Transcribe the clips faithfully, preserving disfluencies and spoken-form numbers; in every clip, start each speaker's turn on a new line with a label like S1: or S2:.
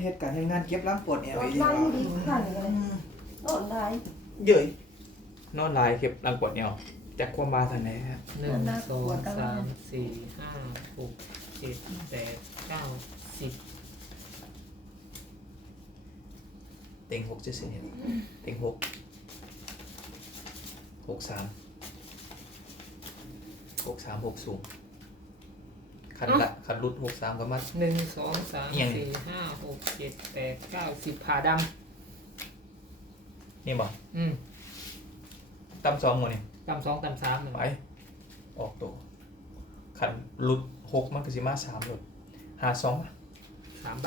S1: ตุการณ์เหตุงานเก็บล้างปวดเอว
S2: รถ
S1: อีก
S2: ไล่
S1: แล้ว
S2: ดีขันเลยรถไล่
S1: เย้ยนอนลายเก็บล้างปวดเอวจากความบาทันไหนฮะ
S3: หนึ่งสองสามสี่ห้าหกเจ็ดแปดเก้าสิบ
S1: เต็งหกจะเสียเนี่ยเต็งหกหกสามหกสามหกสูงคันละคันรุดหกสามก็มา
S3: หนึ่งสองสาม
S1: เอียง
S3: สี่ห้าหกเจ็ดแปดเก้าสิบผ่าด
S1: นี่บ่
S3: ำอืม
S1: ตั้มสองหมดนี่
S3: ตำสองตำสามหนึ่ง
S1: ไปออกตัวคันรุดหกมันก็สิมาสามหลดหาสองมา
S3: สามใบ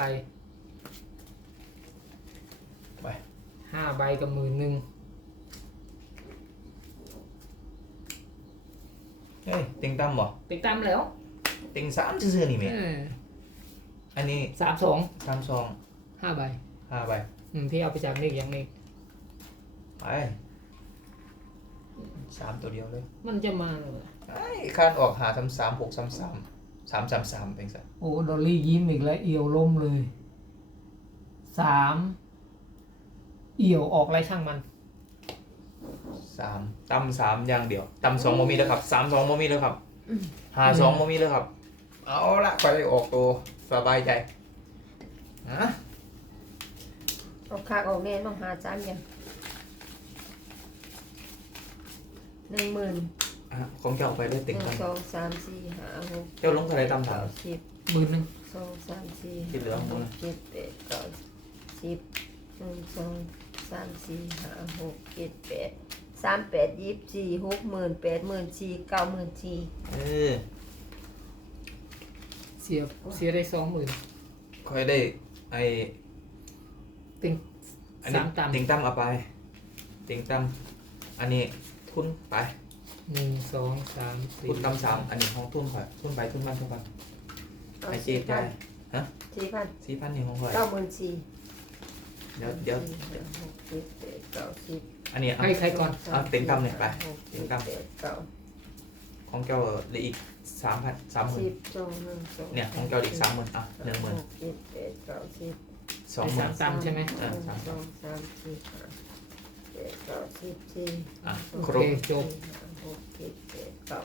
S1: ไป
S3: ห้าใบกับหมื่นหนึ่ง
S1: เฮ้ยเต็งตั้มบ่
S3: ติ๊กตามแล้ว
S1: เต็งสามซื่อๆนี่แม่
S3: เออ
S1: อันนี้
S3: สามสอง
S1: ตั้มสอง
S3: ห้าใบ
S1: ห้าใบ
S3: อืมพี่เอาไปจากนี่อย่างนี้
S1: ไปสามตัวเดียวเลย
S3: มันจะมาเลย
S1: ไอ้คานออกหาสามสามหกสามสามสามสามสามเป็นสัตว์
S3: โอ้ดอลลี่ยิ้มอีกแล้วเอียวล้มเลยสามเอี่ยวออกไรช่างมัน
S1: สามตั้มสามอย่างเดียวตั้มสองโมมีแล้วครับสามสองโมมีแล้วครับหาสองโมมีแล้วครับ เอาละไปออกตัวสบายใจฮะ
S2: ออกคากออกเน่ต้องหาจานยังหนึ่งหมื่น
S1: อ่ะของเจ้าไปเลย
S2: ห
S1: ติ่ง
S2: นึ่ง
S1: ตั้ม
S2: สองสามสี่ห้าหก
S1: เจ้าลงเท่าไรตั้มสา
S2: เก้าม สิบ
S3: หมื่นหนึ่ง
S2: สองสามสี่
S1: ที่เหลือของมึง
S2: เจ็ดแปดเก้าสิบหนึ่งสองสามสี่ห้าหกเจ็ดแปดสามแปดยี่สิบสี่หกหมื่นแปดหมื่นสี่เก้าหมื่นสี่
S1: เออ
S3: เสียเสียได้สองหมื่น
S1: ค่อยได้ไอ
S3: ติง
S1: อันนี้
S3: สามตำ
S1: ติ่งตั้มเอาไปติ่งตั้มอันนี้ทุนไป
S3: หนึ่งสองสามสี่
S1: ทุนตั้มสามอันนี้ห้องทุนข่อยทุนไปทุนมาทุนไป
S2: เอา
S1: ไอเจ๊
S2: สี่
S1: ใจ
S2: พัน
S1: ฮะ
S2: สี่พัน
S1: สี่พันนี่ห้องข่อย
S2: เก้าหมื่นสี่
S1: เดี๋ยวเดี๋ยว
S2: สี่ห้าหกเจ็ดแปดเก้าสิบ
S1: อันนี้เอา
S3: ให้ใครก่อน
S1: เอาเต็งตั้มเนี่ยไป
S2: หก
S1: เต็
S2: เจ็
S1: ง
S2: ด
S1: ตั้ม
S2: แปดเก้า
S1: ของเจ้าเหลืออีกสามพันสามหมื่
S2: สิ
S1: น
S2: บสองหนึ่งสอง
S1: เนี่ยของเจ้าอีกสามหมื่นอ่ะหนึ่งหมื่น
S2: กเจ็ดแปดเก้าสิบ
S1: สองหมื่น
S3: ตำใช่ไหม
S2: หนึ่งสองสามสี่ห้าเจ็ดเก้าสิบสี่
S1: อ่ะ
S2: สอง
S1: ครบ
S3: โอเคจบ
S2: สี่ห้าหกเจ็ดแปดเก้า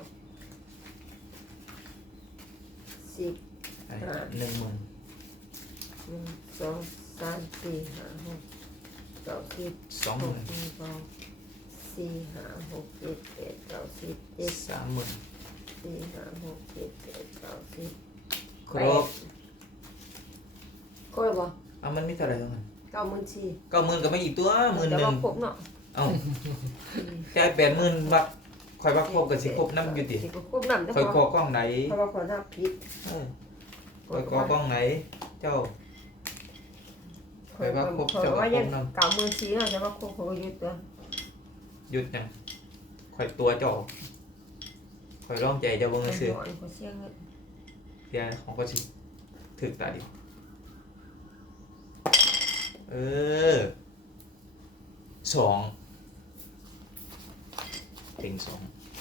S2: สิบ
S1: ไปหนึ่งหมื่น
S2: หนึ่งสองสามสี่ห้าหกเก้าสิบ
S1: สองห
S2: ห
S1: มื่
S2: ก
S1: น
S2: หนึ่งสองสี่ห้าหกเจ็ดแปดเก้าสิบเจ็ด
S1: สามหมื่น
S2: สี่ห้าหกเจ็ดแปดเก้าสิบ
S1: ครบ
S2: ครบบ่
S1: เอามันไม่เท่าไหร่เท่านั้น
S2: เก้าหมื่นสี่
S1: เก้าหมื่นก็ไม่อีกตัวหมื่นห
S2: แต่
S1: นึ่
S2: ว่าง ครบเนาะ
S1: เอ้าจ่ายแปดหมื่นบักคอยบักครบกับสิครบน้ำอยู่ดิ
S2: สิครบน้ำได้
S1: คอย
S2: พ
S1: คอ
S2: อก
S1: ล้องไหน
S2: เพราะว่าคนนับผิด
S1: เออคอยคอกล้องไหน เจ้า
S2: คอยว่าคอยว่ายังเก้าหมื่นสี่เนาะแต่ว่าครบเขาก็ยึดตัว
S1: หยุดยังคอยตัวเจ้าคอยร้องใจเจ้าเบิ่งซื้อ
S2: หน่อยเขาเสียเงิน
S1: เดี๋ยวของก็สิถึกตาดิเออสองเต็งสอง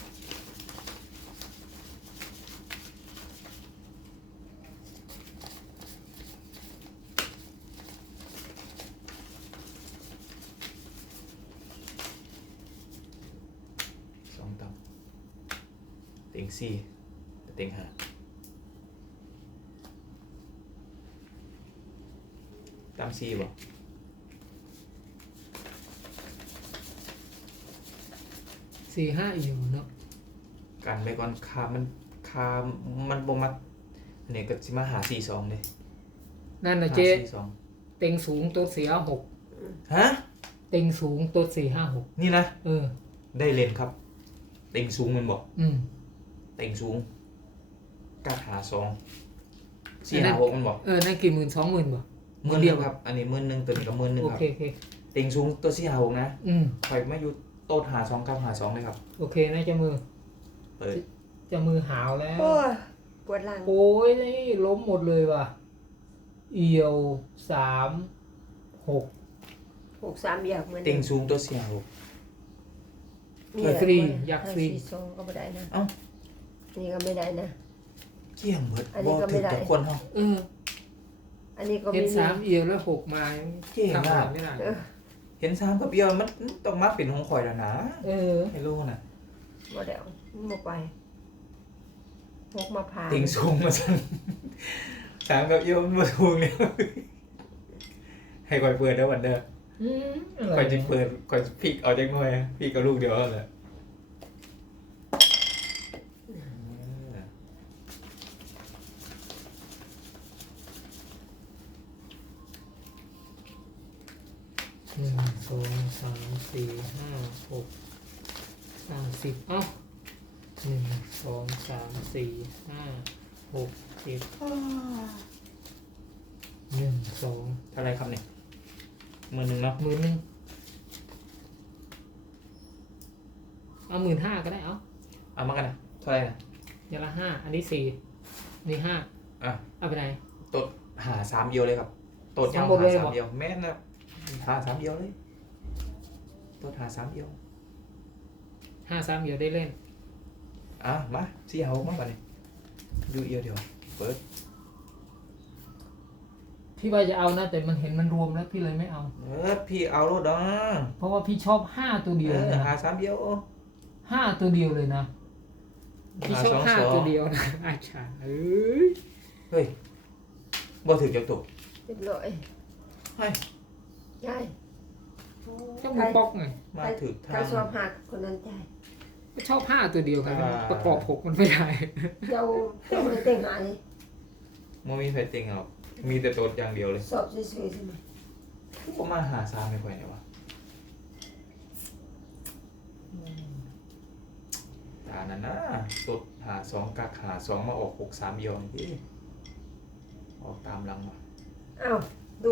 S1: สองต่ำเต็งสี่เต็งห้าตามสี่บ่
S3: สี่ห้าเอี่ยวเนาะ
S1: กันไปก่อนคามันคามันบ่มักเนี่ยก็สิมาหาสี่สองเลย
S3: นั่นนะ
S1: หา
S3: เจ๊
S1: สี่สอง
S3: เต็งสูงตัวสี่ห้าหก
S1: ฮะ
S3: เต็งสูงตัวสี่ห้าหก
S1: นี่นะ
S3: เออ
S1: ได้เล่นครับ เต็งสูงมันบอก
S3: อืม
S1: เต็งสูงกัดหาสองสี่หาหกมันบอก
S3: เออนั่นกี่หมื่นสองหมื่นบ่
S1: หมื่นเดียวครับ อันนี้หมื่นหนึ่งตัวนี้ก็หมื่นหนึ่ง
S3: โอ
S1: ครับ
S3: เคโอเค
S1: เต็งสูงตัวสี่หาหกนะ
S3: อืม
S1: คอยไม่อยู่โต๊ดหาสองกับหาสองเลยครับ
S3: โอเคนะเจะมือ
S1: เปิด
S3: เจะมือหาวแล้ว
S2: โอ้ยปวดหลัง
S3: โอ้ยนี่ล้มหมดเลยว่ะ เอียวสามหก
S2: หกสามอยากเหมือน
S1: เต็งสูงตัวสี่หาหก
S2: มี
S3: ฟรีอยากฟรี
S2: ให้สี่สองก็ไม่ได้นะ
S1: เอ้า
S2: นี่ก็ไม่ได้นะ
S1: เกี่ยงเบิด
S2: อันนี้
S1: บ่
S2: ก็ไม่
S1: ถึง
S2: ได้
S1: กับคนเฮา
S3: เออ
S2: อันนี้ก็
S3: เห็
S2: มี
S3: นสามเอียวแล้วหกมา
S1: เก่ง
S3: ทำ
S1: มา
S3: อะ
S1: ก
S3: ไรไม่ได้
S2: เออ
S1: เห็นสามกับเอียวมันต้องมาเป็นของข่อยแล้วนะ
S3: เออ
S1: ให้รู้นะ
S2: บ่เดี๋ยวบ่ไปพกมาผ่าน
S1: ติงสูงมาสั่นสามกับเอียวมันมาสูงเนี่ยให้ข่อยเปิดได้วันเด้อ
S3: อืมอะไร
S1: ข่อยจะเปิดข่อยพลิกเอาจากหน่วยพลิกกับลูกเดียวนั่นแหละ
S3: หนึ่งสองสามสี่ห้าหกสามสิบเอ้าหนึ่งสองสามสี่ห้าหกเจ็ดหนึ่งสอง
S1: เท่าไรครับเนี่ยมือหนึ่งเนาะ
S3: หมื่นหนึ่งเอาหมื่นห้าก็ได้เอา
S1: เอามากันนะเท่าไรนะ
S3: อย่างละห้าอันนี้สี่อันนี้ห้า
S1: อ่ะ
S3: เอาไปไหน
S1: ตดหาสามเอียวเลยครับตด
S3: ยัง
S1: หา
S3: หมดเลย
S1: สาม
S3: เหรอ
S1: เอียวแม่นนะหาสามเอียวเลยตดหาสามเอียว
S3: ห้าสามเดียวได้เล่น
S1: อ่ะมาสี่หกมาก่อนนี่ดูเอียวเดียวเปิด
S3: พี่ว่าจะเอานะแต่มันเห็นมันรวมแล้วพี่เลยไม่เอา
S1: เออพี่เอารถดอ
S3: เพราะว่าพี่ชอบห้าตัวเดียว
S1: เอ
S3: เลย
S1: อ
S3: นะ
S1: หาสามเอียว
S3: ห้าตัวเดียวเลยนะพี่ชอบห้าตัวเดียวนะอาจารย์เอ้ย
S1: เฮ้ยบ่ถือจับตุก
S2: เรียบร้อย
S1: เฮ้ย
S2: ยาย
S3: ก็มือป๊อกไง
S1: มาถือทา
S2: ใครง ชอบหักคนนั้นใจาย
S3: ก็ชอบห้าตัวเดียวไงมัน
S1: อ่า
S3: ประกอบหกมันไม่ได้
S2: เจ้าเจ้าไม่เต็งหาเลย
S1: โมมีไฟติงเอามีแต่ตดอย่างเดียวเลย
S2: สอบสวยๆใช่ไหม
S1: ผมมาหาสามไม่ค่อยเนี่ยวะตานั่นนะตดหาสองกักหาสองมาออกหกสามเอียวนี่ออกตามหลังมา
S2: อ้าวดู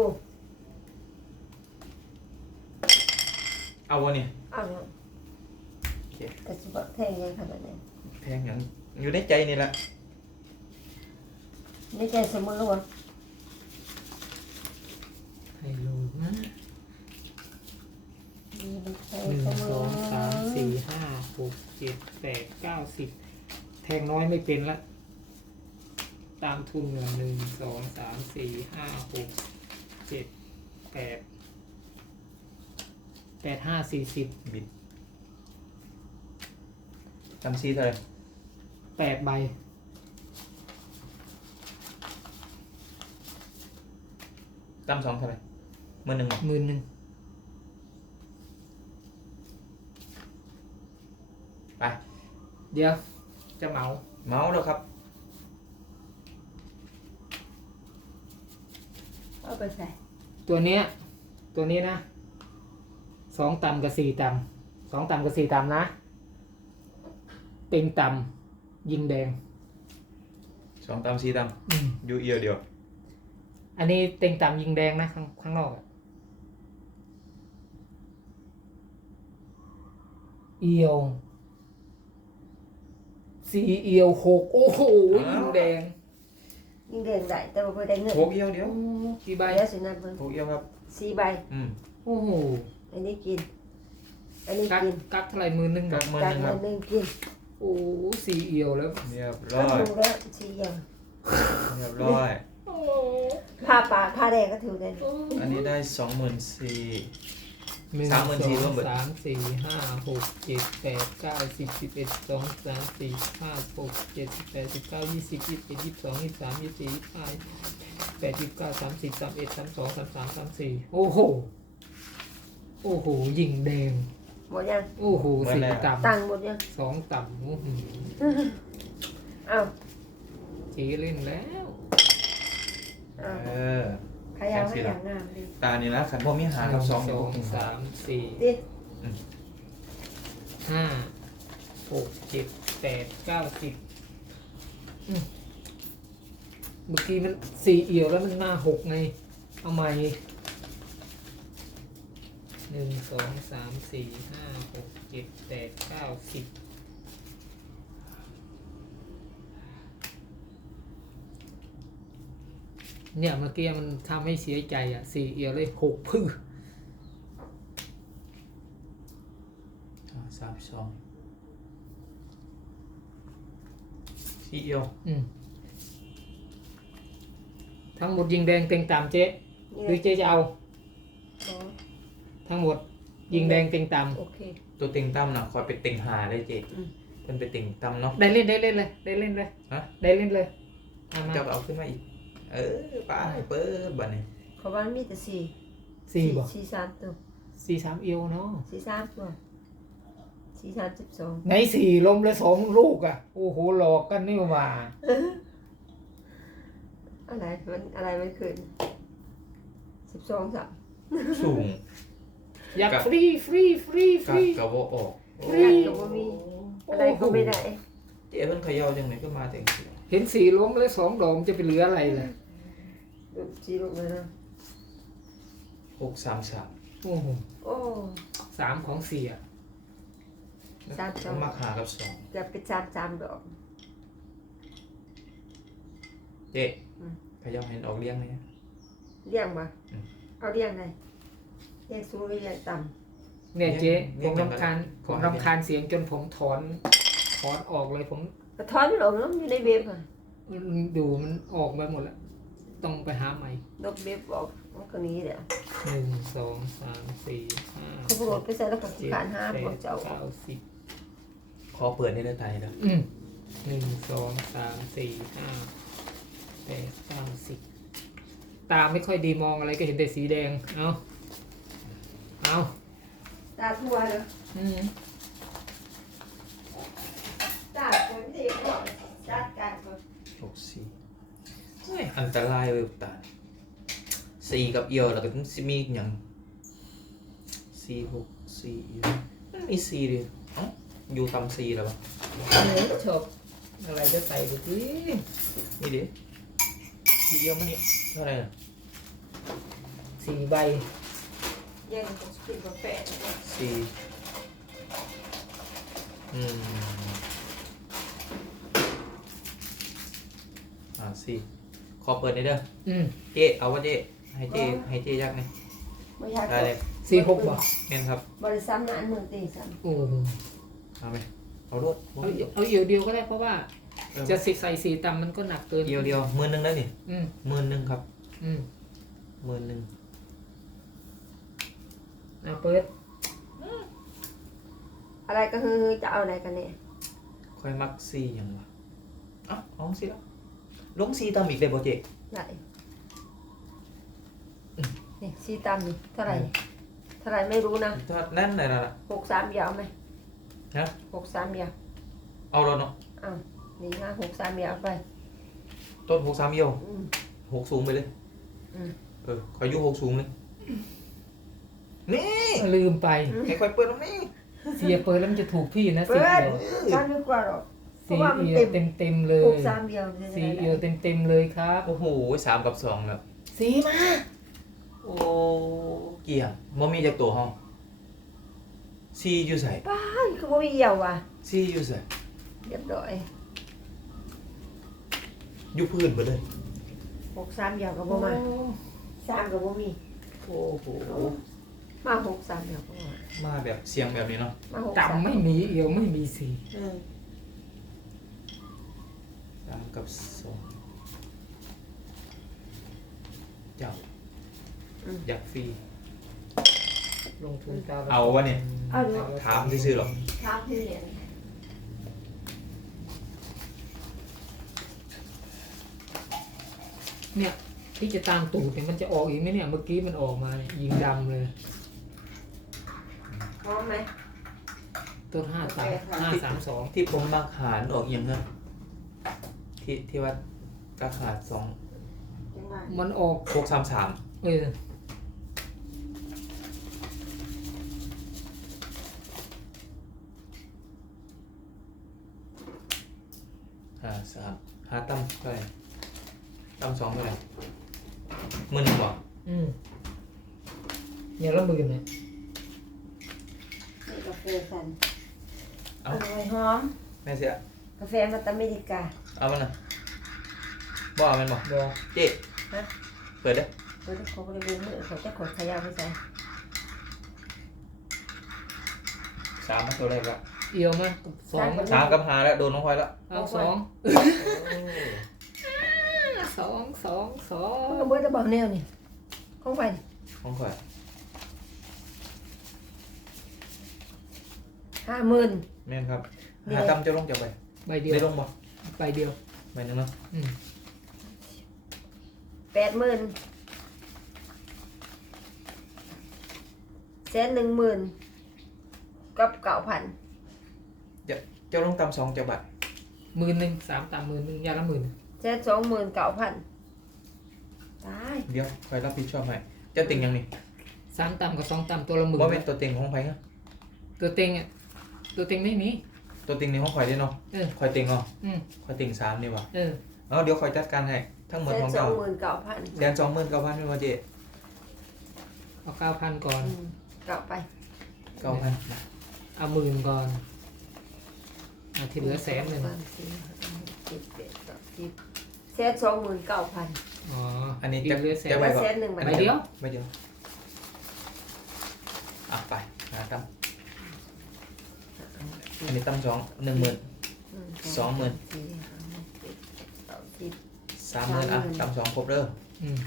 S1: เอาวะเนี่ย
S2: อ้าวเนาะ
S1: โอเค
S2: กระสุนแทงยังขนาดนั้น
S1: แพงอย่างอยู่ในใจนี่แหละ
S2: ไม่ใจสมมติแล้ววะ
S3: ให้รู้นะ
S2: มีมันใจ
S3: หนึ่ง
S2: สมม
S3: สองสามสี่
S2: ติ
S3: ห้าหกเจ็ดแปดเก้าสิบแทงน้อยไม่เป็นละตามทุนเหลือหนึ่งสองสามสี่ห้าหกเจ็ดแปดแปดห้าสี่สิบ
S1: บิดจำซีเท่าไหร่
S3: แปดใบ
S1: จำสองเท่าไหร่มือหนึ่งบอก
S3: หมื่นหนึ่ง
S1: ไป
S3: เดี๋ยวจะเหมา
S1: เมาส์แล้วครับ
S2: เอาไปใส่
S3: ตัวเนี้ยตัวนี้นะสองต่ำกับสี่ต่ำสองต่ำกับสี่ต่ำนะเต็งต่ำยิงแดง
S1: สองตามซีตาม
S3: อืม
S1: อยู่เอียวเดียว
S3: อันนี้เต็งต่ำยิงแดงนะข้างข้างนอกอะเอียวสี่เอียวหกโอ้โหยิงแดง
S2: ยิงเด่นได้แต่ว่าไม่ได้เงิน
S1: หกเอียวเดียว
S3: กี่ใบ
S2: ใบแล้วสินะเพิ่น
S1: หกเอียวครับ
S2: สี่ใบ
S1: อืม
S3: โอ้โห
S2: อันนี้กิน อันนี้
S3: กัก
S2: กิน
S3: กักเท่าไหร่หมื่นหนึ่ง
S1: กักมือ
S2: จา
S1: ห
S2: ก
S1: นึ่งค
S2: เงิ
S1: รับ
S2: นหนึ่งกิน
S3: โอ้สี่เอียวแล้ว
S1: เรียบ
S2: ก็
S1: ร้อย
S2: ถูกแล้วสี่อย่าง
S1: เรียบร้อย
S3: โอ้
S2: ผ้าป่าผ้าแดงก็ถูกเลย
S1: อันนี้ได้สองหมื่นสี่
S3: หนึ่ง
S1: สามหมื่นสี่
S3: ส
S1: ร่
S3: อ
S1: วม
S3: ง
S1: เบิด
S3: สามสี่ห้าหกเจ็ดแปดเก้าสิบสิบเอ็ดสองสามสี่ห้าหกเจ็ดแปดสิบเก้ายี่สิบยี่สิบเอ็ดยี่สิบสองยี่สิบสามยี่สิบสี่ยี่สิบห้าแปดยี่สิบเก้าสามสิบสามเอ็ดสามสองสามสามสามสี่โอ้โหโอ้โหยิงแดง
S2: หมดยัง
S3: โอ้โหสี่ต่
S2: ตังค์หมดยัง
S3: ำสองต่ำโอ้โห
S2: อ้าว
S3: เจีเล่นแล้ว
S2: อ้าว
S1: เออ
S2: ขยาวให้อย่างงามดิ
S1: ตานี่นะขันพ่อมีหากับสอง
S3: ส
S1: เดี๋ยว
S3: อ
S1: พว
S3: ง
S1: กกิน
S3: สามสี่
S2: ดิ
S3: ห้าหกเจ็ดแปดเก้าสิบอืมเมื่อกี้มันสี่เอี่ยวแล้วมันมาหกไง เอาใหม่หนึ่งสองสามสี่ห้าหกเจ็ดแปดเก้าสิบเนี่ยเมื่อกี้มันทำให้เสียใจอ่ะสี่เอี่ยวเลยหกพึ่ง
S1: อ่าสามสองสี่เอียว
S3: อืมทั้งหมดยิงแดงเต็งต่ำเจ๊
S2: นี่
S3: หรือเจ๊จะเอา
S2: อ๋อ
S3: ทั้งหมดยิงแดงเต็งต่ำ
S2: โอเค
S1: ตัวเต็งตั้มนะคอยเป็นเต็งหาได้เจ๊
S2: อืม
S1: เป็นเป็นเต็งตั้มเนาะ
S3: ได้เล่นได้เล่นเลยได้เล่นเลย
S1: ฮะ
S3: ได้เล่นเลยเอามา
S1: จะเอาขึ้นมาอีก เออไปเปิดบัดนี้
S2: ขอบ้านมีแต่สี่
S3: สี่บ่
S2: สี่สามตัว
S3: สี่สามเอียวเนาะ
S2: สี่สามตัวสี่สามสิบสอง
S3: ไหนสี่ลมเลยสองลูกอ่ะโอ้โหหลอกกันนี่หว่า
S2: อะไรมันอะไรมันขึ้นสิบสองสาม
S1: สูง
S3: อยาก
S1: กับ
S3: ฟรีฟรีฟรีฟ
S1: กั
S3: รี
S1: กกระโวออก
S3: ฟรี
S2: ก็บ่มีอะไรก็ไม่ได้
S1: เจ๊เพิ่นเขย่าจังไหนก็มาแต่งสิ
S3: เห็นสี่ล้มเลยสองดอกมันจะไปเหลืออะไรล่ะ
S2: ดูจีลูกเลยนะ
S1: หกสามสาม
S3: โอ้โห
S2: โอ้
S3: สามของเสีย
S2: สามสอง
S1: มาหากับสอง
S2: เกือบเป็นสามสามดอก
S1: เจ๊
S2: อืม
S1: เขย่าเห็นออกเลี้ยงไหม
S2: เลี้ยงมา
S1: อืม
S2: เอาเลี้ยงไหนเลี้ยงสูงหรือเลี้ยงต่
S3: เนี่ยเจ๊
S1: เรี
S3: ผ
S1: ยก
S3: ม
S1: เรียก
S3: รำคาญ
S1: ข
S3: ผ
S1: อ
S3: ม
S1: ให้
S3: รำคาญเสียงจนผมถอนถอนออกเลยผม
S2: ำกระท้อนมันออกแล้วมันอยู่ในเว็บอ่ะ
S3: ดูมันออกไปหมดแล้วต้องไปหาใหม่
S2: ดอกเว็บออกมันก็หนี้เดี๋ยว
S3: หนึ่งสองสามสี่ห้า
S2: เขาบอกไปใส่แล้วก็
S3: เจ็ด
S2: ขานห้า
S3: แป
S2: บอก
S3: ด
S2: จะเอาออ
S3: เก้าก สิบ
S1: ขอเปิดในเรื่องไทยแล้ว
S3: อืมหนึ่งสองสามสี่ห้าแปดเก้าสิบตาไม่ค่อยดีมองอะไรก็เห็นแต่สีแดงเอาเอา
S2: ตาทั่วเลย
S3: อืม
S2: ตาคนที่บอกจัดการก่อน
S1: หกสี่เฮ้ยอันตรายเว้ยตาสี่กับเอียวแล้วก็ต้องสิมีอย่างสี่หกสี่เอียวมันมีสี่ดิเอ้าอยู่ต่ำสี่แล้วปะ
S3: เนื้อชอบอะไรจะใส่ไปที
S1: นี่ดิสี่เอียวมันนี่เท่าไหร่น่ะ
S3: สี่ใบ
S2: แย่งกับสกินกาแฟ
S1: สี่อืมอ่าสี่ขอเปิดในอยเด้อ
S3: อืม
S1: เจ๊เอาว่าเจ๊ให้เจ๊ให้เจ๊ยักษ์หนี่อย
S2: ไม่อยาก
S1: ได้เลย
S3: สี่หกบ่
S1: เม่นครับ
S2: บริษัทนั้นมือตีซ้
S3: โอ้โห
S1: เอาไหมเอารวด
S3: เอาเอาเอียวเดียวก็ได้เพราะว่า
S1: เออ
S3: จะสิใส่สีต่ำมันก็หนักเกิน
S1: เดียวเดียวหมื่นหนึ่งแล้วนี่
S3: อืม
S1: หมื่นหนึ่งครับ
S3: อืม
S1: หมื่นหนึ่ง
S3: เอาเปิด
S2: ำอะไรก็คือจะเอาอะไรกันเนี่ย
S1: ค่อยมักซีอย่างวะเอ้าเอาซีแล้วลงซีตามอีกได้บ่เจ๊
S2: ไหนนี่ซีตามนี่เท่าไหร่เท่าไหร่ไม่รู้นะ
S1: ถ้านั่นน่ะนะ
S2: หกสามยาวไหม
S1: ฮะ
S2: หกสามยาว
S1: เอาแล้วเนาะ
S2: อ้าวนี่นะหกสามยาวไป
S1: ต้นหกสามเอียว
S2: อืม
S1: หกสูงไปเลย
S2: อืม
S1: เออคอยอยุหกสูงเลยนี่
S3: ลืมไป
S1: ให้คอยเปิดตรงนี้
S3: เสียเปิดแล้วมันจะถูกพี่นะ
S2: เปิ
S3: สี่
S2: ด
S3: เอียว
S2: ฉันนึกว่าหรอกเพราะ
S3: สี่
S2: ว่ามัน
S3: เอียว
S2: เต็ม
S3: เต็มเต็มๆเล
S2: ห
S3: ย
S2: กสามยาวจะได้
S3: สี่
S2: อะไร
S3: เอียวเต็มเต็มๆเลยครับ
S1: โอ้โหสามกับสองแล้ว
S3: สีมา
S1: โอ้เกี่ยงบ่มีจากตัวห้องซีอยู่ใส่
S2: ป้ายคือว่ามีเหี่ยวว่ะ
S1: ซีอยู่ใส่
S2: เรียบร้อย
S1: อยู่พื้นไปเลย
S2: หกสามยาวกับบ่มาสามกับบ่มี
S1: โอ้โห
S2: มาหกสามยาวก็มา
S1: มาแบบเสียงแบบนี้เนาะ
S2: มาหกสาม
S3: ต่ำไม่มีเอียวไม่มีสี
S1: สามกับสองเจ้าอยากฟรี
S3: ลงทุนตาม
S1: เอาวะเนี่ย
S2: เอาดู
S1: ถามซื่อๆหรอก
S2: ถามที่เรียน
S3: เนี่ยที่จะตามตูดเนี่ยมันจะออกอีกไหมเนี่ยเมื่อกี้มันออกมาเนี่ยยิงดำเลย
S2: พร้อมไหม
S3: ต้นห้าสามห้าสามสอง
S1: ที่ผมมักหารออกอย่างเงี้ยที่ที่ว่ากระขาดสอง
S2: จังหวะ
S3: มันออก
S1: หกสามสาม
S3: เออ
S1: ห้าสามห้าตั้มเท่าไหร่ตั้มสองเท่าไหร่หมื่นหนึ่งบ่
S3: อืมอย่างละหมื่นเนี่ย
S2: นี่กาแฟสัน
S1: เอา
S2: อร่อยหอม
S1: แม่เสีย
S2: กาแฟมาตาอเมริกา
S1: เอามันน่ะบ่เอามันบ่
S3: บอ
S1: เจ๊เปิดเด้อ
S2: เดี๋ยวเขาบริเวณมือเขาจะขดขยาวไปใส่
S1: สามมาตัวแรกละ
S3: เอียวมาสอง
S1: สามกับห้าแล้วโดนน้องพลอยแล้ว
S3: เอาสอง
S1: ส
S3: สองสองสอ
S2: มัน
S3: ง
S2: ก็เบิดแล้วเบาแนวนี่ของไป
S1: ของข่อย
S2: ห้าหมื่น
S1: แม่นครับ
S2: นี่
S1: หาตั้มจะลงจะไป
S3: ใบเดียว
S1: ได้ลงบ่
S3: ใบเดียว
S1: ใบหนึงเนาะ
S3: อืม
S2: แปดหมื่นแสนหนึ่งหมื่นกับเก้าพัน
S1: จะจะลงตั้มสองจะบาท
S3: หมื่นหนึ่งสามตามหมื่นหนึ่งยาละหมื่น
S2: แสนสองหมื่นเก้าพันตาย
S1: เดี๋ยวคอยรับผิดชอบให้เจะติ่งยังนี่
S3: สามตามกับสองตามตัวละหมื่น
S1: ว่าเป็นตัวติ่งของไผฮะ
S3: ตัวเต็งอ่ะตัวเต็งไม่มี
S1: ตัวติ่งในห้องข่อยได้เนาะ
S3: เออ
S1: ข่อยติ่งเนาะ
S3: อืม
S1: ข่อยติ่งสามนี่ว่ะ
S3: เออ
S1: เอาเดี๋ยวข่อยจัดการให้ทั้งหมด
S2: แสน
S1: ของ
S2: สอ
S1: เจ้าง
S2: หมื่นเก้าพัน
S1: แสนสองหมื่นเก้าพันเป็นว่าเจ๊
S3: เอาเก้าพันก่อน
S2: เก้าไป
S1: เก้าพัน
S3: เอาหมื่นก่อนเอาที่เหลือแสนหนึ่ง
S2: สามสี่ห้าหกเจ็ดแปดเก้าสิบแสนสองหมื่นเก้าพัน
S3: อ๋อ
S1: อันนี้
S3: ที่
S1: จะ
S3: เหลือแสน
S1: จะไปก่อน
S2: แสนหนึ่งใบ
S3: ใบเดียว
S1: ไม่เดียวอ่ะไปหาตั้มอันนี้ตั้มสองหนึ่งหมื่น สองหมื่น
S2: สี่ห้าหกเจ็ดแปดเก้าสิบ
S1: สามหมื่นอ่ะตั้มสองครบเด้อ
S3: อืม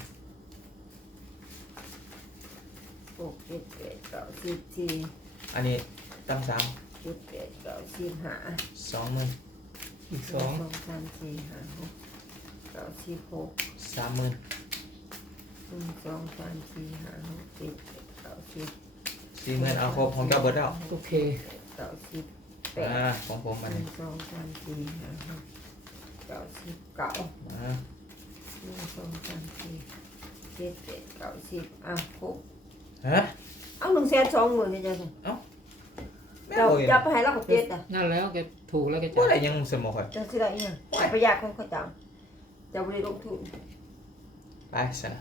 S2: หกเจ็ดแปดเก้าสิบสี่
S1: อันนี้ตั้มสาม
S2: เจ็ดแปดเก้าสิบห้า
S1: สองหมื่น
S3: อีก
S2: ส
S3: ส
S2: อ
S3: อง ง
S2: สามสี่ห้าหกเก้าสิบหก
S1: สามหมื่น
S2: หนึ่งสองสามสี่ห้าหกเจ็ดแปดเก้าสิบ
S1: สี่หมื่นเอาครบของเจ้าเบิร์ดแล้ว
S3: โอเค
S2: เก้าสิบแปด
S1: อ่าของผมอัน
S2: หนึ่
S1: นี้
S2: งสองสามสี่ห้าหกเก้าสิบเก้า
S1: อ่า
S2: หนึ่งสองสามสี่เจ็ดแปดเก้าสิบอ่ะครบ
S1: ฮะ
S2: เอาหนึ่งแสนสองหมื่นนี่จ้ะสิ
S1: ไม่
S2: เรา
S1: เอาเอง
S2: จะไปให้เรากับเจ็ดอ่ะ
S3: นั่นแล้วแกถูกแล้วแก
S1: ว่า
S3: จ่า
S1: อะไร
S3: ย
S1: ยังสมองข่อย
S2: จะซื้ออะไรเนี่ยแต่ประหยัดของเขาจังจะบริลงทุน
S1: ไปสนะ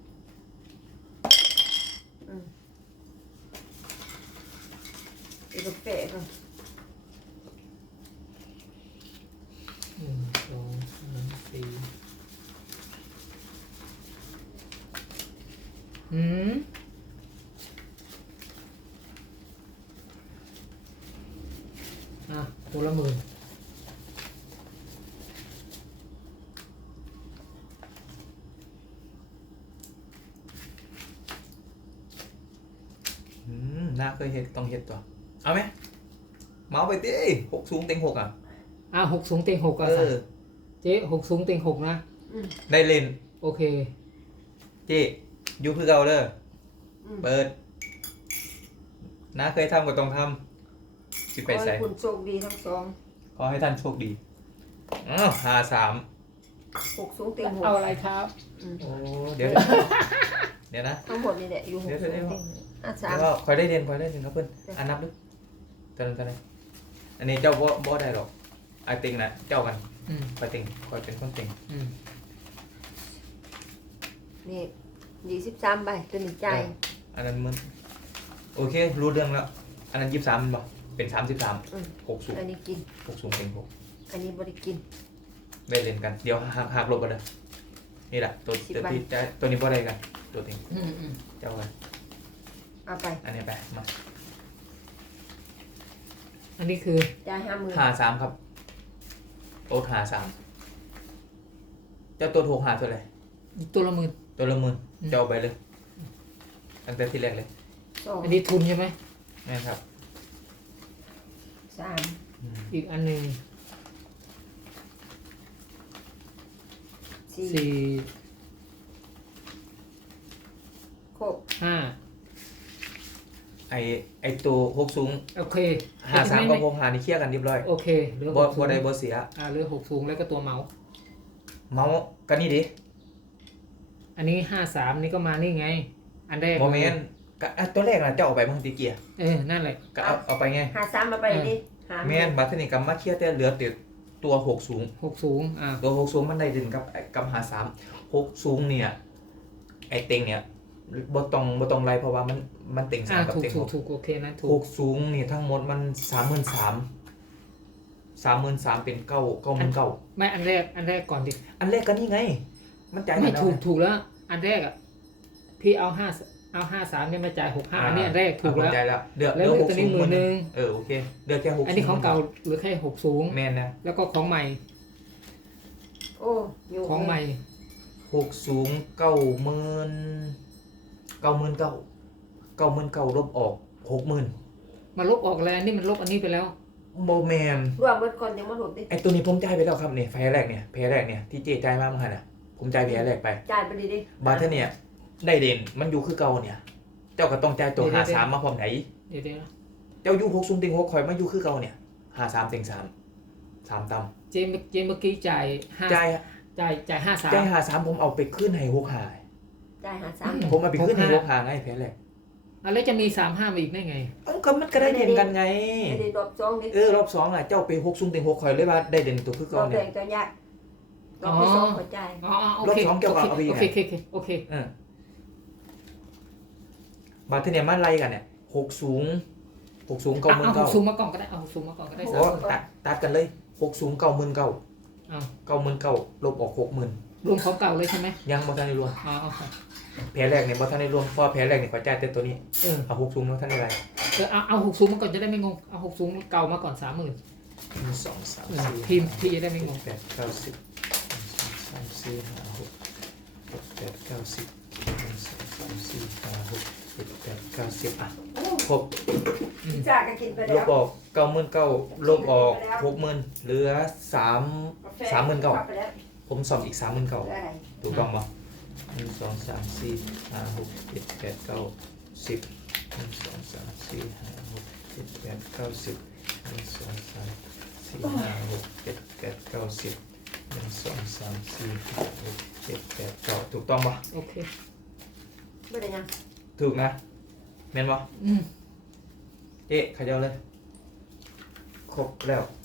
S2: อืมอีกกาแฟก่อน
S3: หนึ่งสองสามสี่อืมอ่ะตัวละหมื่น
S1: อืมน่าเคยเห็ดต้องเห็ดตัวเอาไหมเมาไปดิหกสูงเต็งหกอ่ะ
S3: อ่ะหกสูงเต็งหกอ่ะ
S1: เอ
S3: สั
S1: อ
S3: เจ๊หกสูงเต็งหกนะ
S2: อืม
S1: ได้เล่น
S3: โอเค
S1: เจ๊อยู่คือเก่าเด้อ
S2: อืม
S1: เปิดน้าเคยทำก็ต้องทำสิ
S2: ข
S1: ไป
S2: อให้
S1: ใส่
S2: คุณโชคดีทั้งสอง
S1: ขอให้ท่านโชคดีอ้าวหาสาม
S2: หกสูงเต็งหก
S3: เอาอะไรครับ
S2: อืม
S1: โอ้เดี๋ยว เดี๋ยวนะ
S2: ทั้งหมดนี่แหละอยู่หก
S1: เดี๋ยว
S2: สูง
S1: เดี๋
S2: เต็
S1: ยว
S2: งหกอ่ะสา
S1: แล้
S2: ม
S1: วก็คอยได้เรียนคอยได้เรียนครับเพื่อน
S2: จ้ะ
S1: อันนับดูตอนนั้นตอนนั้นอันนี้เจ้าบ่บ่ได้หรอกไอติงนะเจ้ากัน
S3: อืม
S1: คอยติงคอยเป็นคนติง
S3: อืม
S2: นี่ยี่สิบสามใบตัวหนึ่งใจาย
S1: อันนั้นมันโอเครู้เรื่องแล้วอันนั้นยี่สิบสามมันบอกเป็นสามสิบสาม
S2: อืม
S1: หกสูง
S2: อันนี้กิน
S1: หกสูงเต็งหก
S2: อันนี้บริกิน
S1: ได้เรียนกันเดี๋ยวหักหักลบกันเลยนี่แหละตัว
S2: สิบ
S1: ตัว
S2: ใบ
S1: ที่จะตัวนี้บ่ได้กันตัวติง
S3: อืมอืม
S1: เจ้ากัน
S2: เอาไป
S1: อันนี้ไปมา
S3: อันนี้คือ
S2: จ่ายห้าหมื่น
S1: หาสามครับโต๊ะหาสามเจ้าตัวถูกหาเท่าไหร่
S3: ตัวละหมื่น
S1: ตัวละหมื่น
S3: อืม
S1: เจ้าเอาไปเลย ตั้งแต่ที่แรกเลย
S2: สอง
S3: อันนี้ทุนใช่ไหม
S1: แม่นครับ
S2: สาม
S1: อืม
S3: อีกอันหนึ่ง
S2: สี่
S3: สี่
S2: ครบ
S3: ห้า
S1: ไอไอตัวหกสูง
S3: โอเค
S1: หาสาม
S3: ไ
S1: กับหกหานี่เคลียร์กันเรียบร้อย
S3: โอเคเหลือห
S1: บ่
S3: กสู
S1: บ่
S3: ง
S1: ได้บ่เสีย
S3: อ่าเหลือหกสูงแล้วก็ตัวเมาส์
S1: เมาส์กันนี่ดิ
S3: อันนี้ห้าสามนี่ก็มานี่ไง อันแรก
S1: โมเมนต์ก็อ่ะตัวแรกน่ะเจ้าเอาไปบางทีเกียร์
S3: เออนั่นแหละ
S1: ก็เอาเอาไปไง
S2: หาสามมาไปดิหา
S1: แม่นบัดทีนี้ก็มาเคลียร์แต่เหลือแต่ตัวหกสูง
S3: หกสูงอ่า
S1: ตัวหกสูงมันได้ดึงกับไอ้กับหาสามหกสูงเนี่ยไอเต็งเนี่ยบ่ต้องบ่ต้องไล่เพราะว่ามันมันเต็งสา
S3: อ่าม
S1: กับ
S3: ถูก
S1: เต็ง
S3: ถู
S1: ห
S3: ก
S1: ก
S3: ถูกโอเคนะถู
S1: ห
S3: ก
S1: กสูงนี่ทั้งหมดมันสามหมื่นสามสามหมื่นสามเป็นเก้าเก้าหมื่นเก้า
S3: ไม่อันแรกอันแรกก่อนดิ
S1: อันแรกก็นี่ไง มันจ่าย
S3: ไม่
S1: แล้ว
S3: ถูก
S1: นะ
S3: ถูกแล้ว อันแรกอ่ะพี่เอาห้าเอาห้าสามเนี่ยมาจ่ายหกห้าอันนี้อันแรกถูก
S1: อ่ะผม
S3: แล้ว
S1: จ่ายแล้วเดือด
S3: แล้ว
S1: เดือ
S3: เหลือ
S1: หก
S3: ตัว
S1: สู
S3: นี้
S1: ง
S3: หมื่นหนึ่ง
S1: เออโอเคเดือแค่หก
S3: อันนี้ของเก่าเหลือแค่หกสูง
S1: แมนนะ
S3: แล้วก็ของใหม่
S2: โอ้อยู่
S3: ของใหม่
S1: หกสูงเก้าหมื่นเก้าหมื่นเก้าเก้าหมื่นเก้าลบออกหกหมื่น
S3: มาลบออกแล้วนี่มันลบอันนี้ไปแล้ว
S1: โมแมน
S2: รวมเบิดก่อนยังมาหลุดดิ
S1: ไอตัวนี้ผมจ่ายไปแล้วครับเนี่ยแพ้แรกเนี่ยแพ้แรกเนี่ยที่เจจ่ายมาเมื่อไหร่น่ะผมจ่ายแพ้แรกไป
S2: จ่ายไปดีดิ
S1: บาร์เทอร์เนี่ยได้เด่นมันอยู่คือเก่าเนี่ย เจ้าก็ต้องจ่ายตัวหาสามมาพร้อมไหน
S3: เดี๋ยวเดี๋ยวนะ
S1: เจ้าอยู่หกสูงติงหกคอยมาอยู่คือเก่าเนี่ยหาสามติงสามสามต
S3: เจมเจมเมื่อกี้จ่ายห้า
S1: ำจ่าย
S3: จ่ายจ่ายห้าสาม
S1: จ่ายหาสามผมเอาไปขึ้นให้หกหา
S2: จ่ายหาสาม
S1: ผมเอาไปขึ้นให้หกหาไงแพ้แรก
S3: อ่ะแล้วจะมีสามห้ามาอีกได้ไง
S1: เอ้าก็มันก็ได้เด่นกันไง
S2: ไม่ได้รอบสองดิ
S1: เออรอบสองอ่ะเจ้าไปหกสูงติงหกคอยเลยว่าได้เด่นตัวคือ
S2: รอ
S1: เก่า
S2: บแร
S1: เนี่ย
S2: กตัวยากรอบที่สองหัวใจาย
S3: อ๋ออ๋อโอเค
S1: รอบสองเกี่ยวกับเอาไปอีก
S3: โอ
S1: ไง
S3: เคโอเคโอเคโอเค
S1: เออ บาร์เทอร์เนี่ยมันไล่กันเนี่ยหกสูงหกสูงเก้าหมื่น
S3: เอาห
S1: เก้าก
S3: ซูมมาก่อนก็ได้เอาหกซูมมาก่อนก็ได้สา
S1: โอ้
S3: ม
S1: ตัดตัดกันเลยหกสูงเก้าหมื่นเก้า
S3: เอา
S1: เก้าหมื่นเก้าลบออกหกหมื่น
S3: รวมของเก่าเลยใช่ไหม
S1: ยังบ่ทันได้รวม
S3: อ๋อเอาค่ะ
S1: แพ้แรกเนี่ยบ่ทันได้รวมเพราะแพ้แรกเนี่ยขอจ่ายแต่ตัวนี้
S3: เออ
S1: เอาหกสูงบ่ทันได้ไร
S3: เออเอาเอาหกซูมมาก่อนจะได้ไม่งงเอาหกซูมเก่ามาก่อนสามหมื่น
S1: หนึ่งสองสาม
S3: อืม
S1: สี่
S3: ทีมพี่จะได้ไม่งง
S1: แปดเก้าสิบหนึ่งสองสามสี่ห้าหกเจ็ดแปดเก้าสิบหนึ่งสองสามสี่ห้าหกเจ็ดแปดเก้าสิบอ่ะครบ
S2: พิซซ่าก็กินไป
S1: ล
S2: แล้
S1: บ
S2: ว
S1: ออกเก้าหมื่นเก้าลบออกหกหมื่นเหลือสามสามหมื่นเก้า
S2: ไปแล้ว
S1: ผมสอบอีกสามหมื่นเก้า
S2: ได้
S1: ถูกต้องป่ะหนึ่งสองสามสี่ห้าหกเจ็ดแปดเก้าสิบหนึ่งสองสามสี่ห้าหกเจ็ดแปดเก้าสิบหนึ่งสองสามสี่ห้าหกเจ็ดแปดเก้าสิบหนึ่งสองสามสี่ห้าหกเจ็ดแปดเก้าถูกต้องป่ะ
S3: โอเค
S2: ไม่ได้ยัง
S1: ถูกนะแม่นป่ะ
S3: อืม
S1: เจ๊ขยับเลย ครบแล้ว